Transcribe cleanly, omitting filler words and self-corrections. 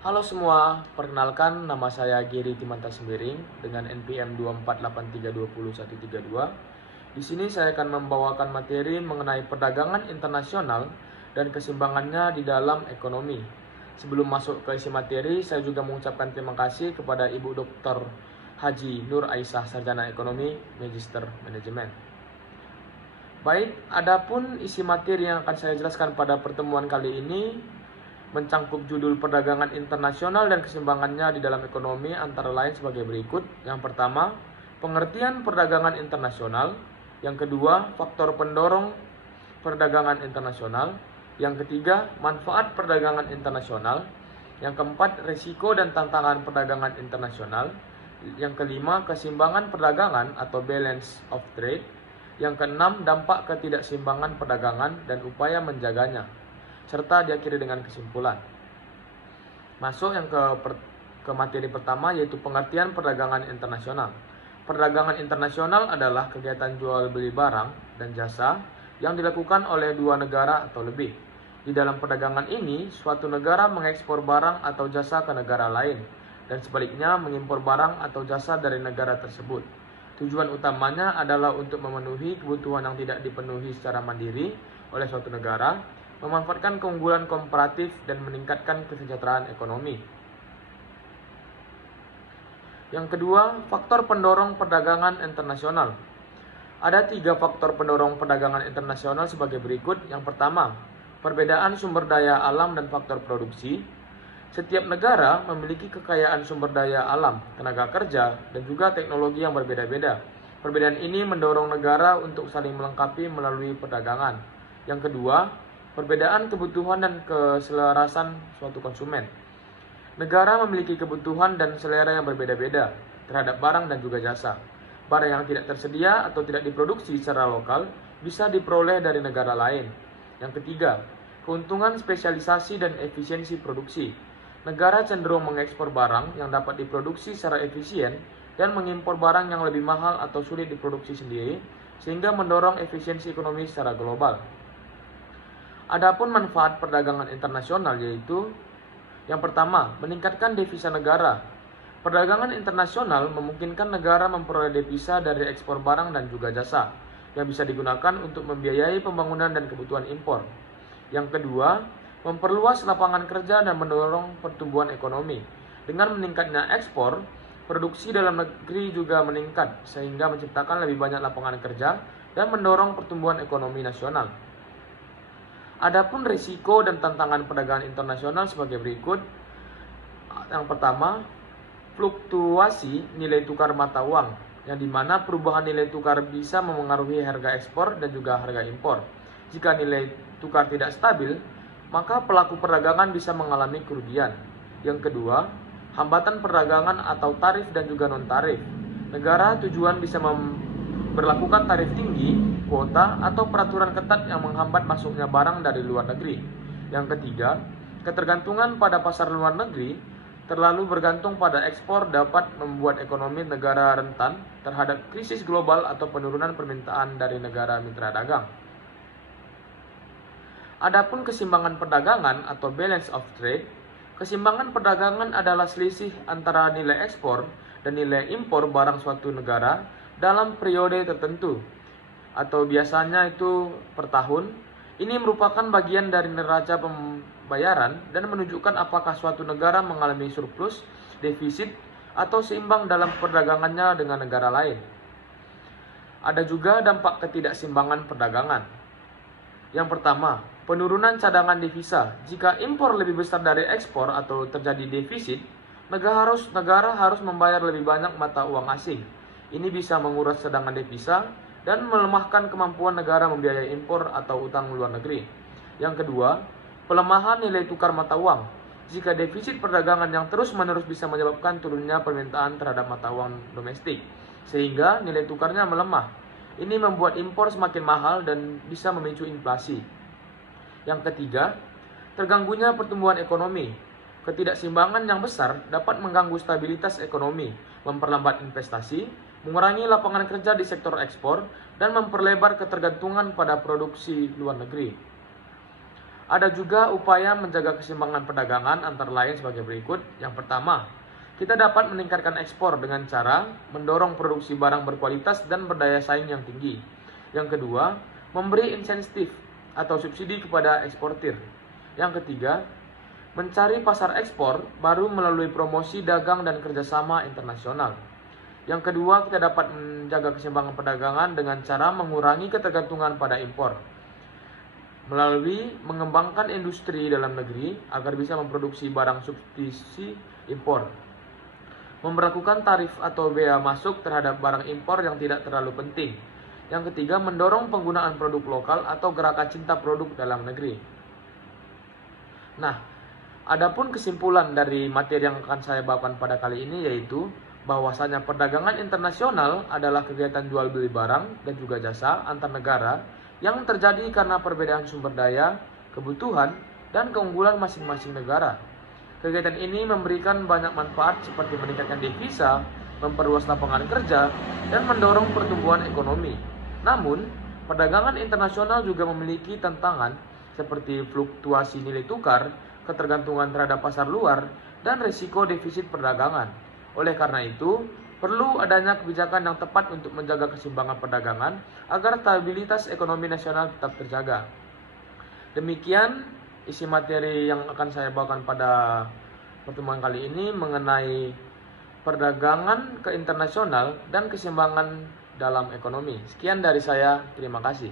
Halo semua, perkenalkan nama saya Giri Timanta Sembiring dengan NPM 248320132. Di sini saya akan membawakan materi mengenai perdagangan internasional dan keseimbangannya di dalam ekonomi. Sebelum masuk ke isi materi, saya juga mengucapkan terima kasih kepada Ibu Dr. Haji Nur Aisyah, Sarjana Ekonomi, Magister Manajemen. Baik, adapun isi materi yang akan saya jelaskan pada pertemuan kali ini mencangkup judul perdagangan internasional dan keseimbangannya di dalam ekonomi antara lain sebagai berikut. Yang pertama, pengertian perdagangan internasional. Yang kedua, faktor pendorong perdagangan internasional. Yang ketiga, manfaat perdagangan internasional. Yang keempat, risiko dan tantangan perdagangan internasional. Yang kelima, keseimbangan perdagangan atau balance of trade. Yang keenam, dampak ketidakseimbangan perdagangan dan upaya menjaganya, serta diakhiri dengan kesimpulan. Masuk yang ke materi pertama, yaitu pengertian perdagangan internasional. Perdagangan internasional adalah kegiatan jual beli barang dan jasa yang dilakukan oleh dua negara atau lebih. Di dalam perdagangan ini, suatu negara mengekspor barang atau jasa ke negara lain, dan sebaliknya mengimpor barang atau jasa dari negara tersebut. Tujuan utamanya adalah untuk memenuhi kebutuhan yang tidak dipenuhi secara mandiri oleh suatu negara, memanfaatkan keunggulan komparatif dan meningkatkan kesejahteraan ekonomi. Yang kedua, faktor pendorong perdagangan internasional. Ada 3 faktor pendorong perdagangan internasional sebagai berikut. Yang pertama, perbedaan sumber daya alam dan faktor produksi. Setiap negara memiliki kekayaan sumber daya alam, tenaga kerja, dan juga teknologi yang berbeda-beda. Perbedaan ini mendorong negara untuk saling melengkapi melalui perdagangan. Yang kedua, perbedaan kebutuhan dan keselarasan suatu konsumen. Negara memiliki kebutuhan dan selera yang berbeda-beda terhadap barang dan juga jasa. Barang yang tidak tersedia atau tidak diproduksi secara lokal bisa diperoleh dari negara lain. Yang ketiga, keuntungan spesialisasi dan efisiensi produksi. Negara cenderung mengekspor barang yang dapat diproduksi secara efisien dan mengimpor barang yang lebih mahal atau sulit diproduksi sendiri, sehingga mendorong efisiensi ekonomi secara global. Adapun manfaat perdagangan internasional yaitu yang pertama, meningkatkan devisa negara. Perdagangan internasional memungkinkan negara memperoleh devisa dari ekspor barang dan juga jasa yang bisa digunakan untuk membiayai pembangunan dan kebutuhan impor. Yang kedua, memperluas lapangan kerja dan mendorong pertumbuhan ekonomi. Dengan meningkatnya ekspor, produksi dalam negeri juga meningkat sehingga menciptakan lebih banyak lapangan kerja dan mendorong pertumbuhan ekonomi nasional. Adapun risiko dan tantangan perdagangan internasional sebagai berikut. Yang pertama, fluktuasi nilai tukar mata uang, yang dimana perubahan nilai tukar bisa memengaruhi harga ekspor dan juga harga impor. Jika nilai tukar tidak stabil, maka pelaku perdagangan bisa mengalami kerugian. Yang kedua, hambatan perdagangan atau tarif dan juga non-tarif. Negara tujuan bisa memberlakukan tarif tinggi, kuota, atau peraturan ketat yang menghambat masuknya barang dari luar negeri. Yang ketiga, ketergantungan pada pasar luar negeri terlalu bergantung pada ekspor dapat membuat ekonomi negara rentan terhadap krisis global atau penurunan permintaan dari negara mitra dagang. Adapun keseimbangan perdagangan atau balance of trade, keseimbangan perdagangan adalah selisih antara nilai ekspor dan nilai impor barang suatu negara dalam periode tertentu, atau biasanya itu per tahun. Ini merupakan bagian dari neraca pembayaran dan menunjukkan apakah suatu negara mengalami surplus, defisit, atau seimbang dalam perdagangannya dengan negara lain. Ada juga dampak ketidakseimbangan perdagangan. Yang pertama, penurunan cadangan devisa. Jika impor lebih besar dari ekspor atau terjadi defisit, negara harus membayar lebih banyak mata uang asing. Ini bisa menguras cadangan devisa dan melemahkan kemampuan negara membiayai impor atau utang luar negeri. Yang kedua, pelemahan nilai tukar mata uang. Jika defisit perdagangan yang terus-menerus bisa menyebabkan turunnya permintaan terhadap mata uang domestik, sehingga nilai tukarnya melemah. Ini membuat impor semakin mahal dan bisa memicu inflasi. Yang ketiga, terganggunya pertumbuhan ekonomi. Ketidakseimbangan yang besar dapat mengganggu stabilitas ekonomi, memperlambat investasi, mengurangi lapangan kerja di sektor ekspor, dan memperlebar ketergantungan pada produksi luar negeri. Ada juga upaya menjaga keseimbangan perdagangan antara lain sebagai berikut. Yang pertama, kita dapat meningkatkan ekspor dengan cara mendorong produksi barang berkualitas dan berdaya saing yang tinggi. Yang kedua, memberi insentif atau subsidi kepada eksportir. Yang ketiga, mencari pasar ekspor baru melalui promosi dagang dan kerjasama internasional. Yang kedua, kita dapat menjaga keseimbangan perdagangan dengan cara mengurangi ketergantungan pada impor melalui mengembangkan industri dalam negeri agar bisa memproduksi barang substitusi impor. Memberlakukan tarif atau bea masuk terhadap barang impor yang tidak terlalu penting. Yang ketiga, mendorong penggunaan produk lokal atau gerakan cinta produk dalam negeri. Nah, adapun kesimpulan dari materi yang akan saya bawakan pada kali ini yaitu bahwasanya perdagangan internasional adalah kegiatan jual beli barang dan juga jasa antar negara yang terjadi karena perbedaan sumber daya, kebutuhan, dan keunggulan masing-masing negara. Kegiatan ini memberikan banyak manfaat seperti meningkatkan devisa, memperluas lapangan kerja, dan mendorong pertumbuhan ekonomi. Namun, perdagangan internasional juga memiliki tantangan seperti fluktuasi nilai tukar, ketergantungan terhadap pasar luar, dan risiko defisit perdagangan. Oleh karena itu, perlu adanya kebijakan yang tepat untuk menjaga keseimbangan perdagangan agar stabilitas ekonomi nasional tetap terjaga. Demikian isi materi yang akan saya bawakan pada pertemuan kali ini mengenai perdagangan ke internasional dan keseimbangan dalam ekonomi. Sekian dari saya, terima kasih.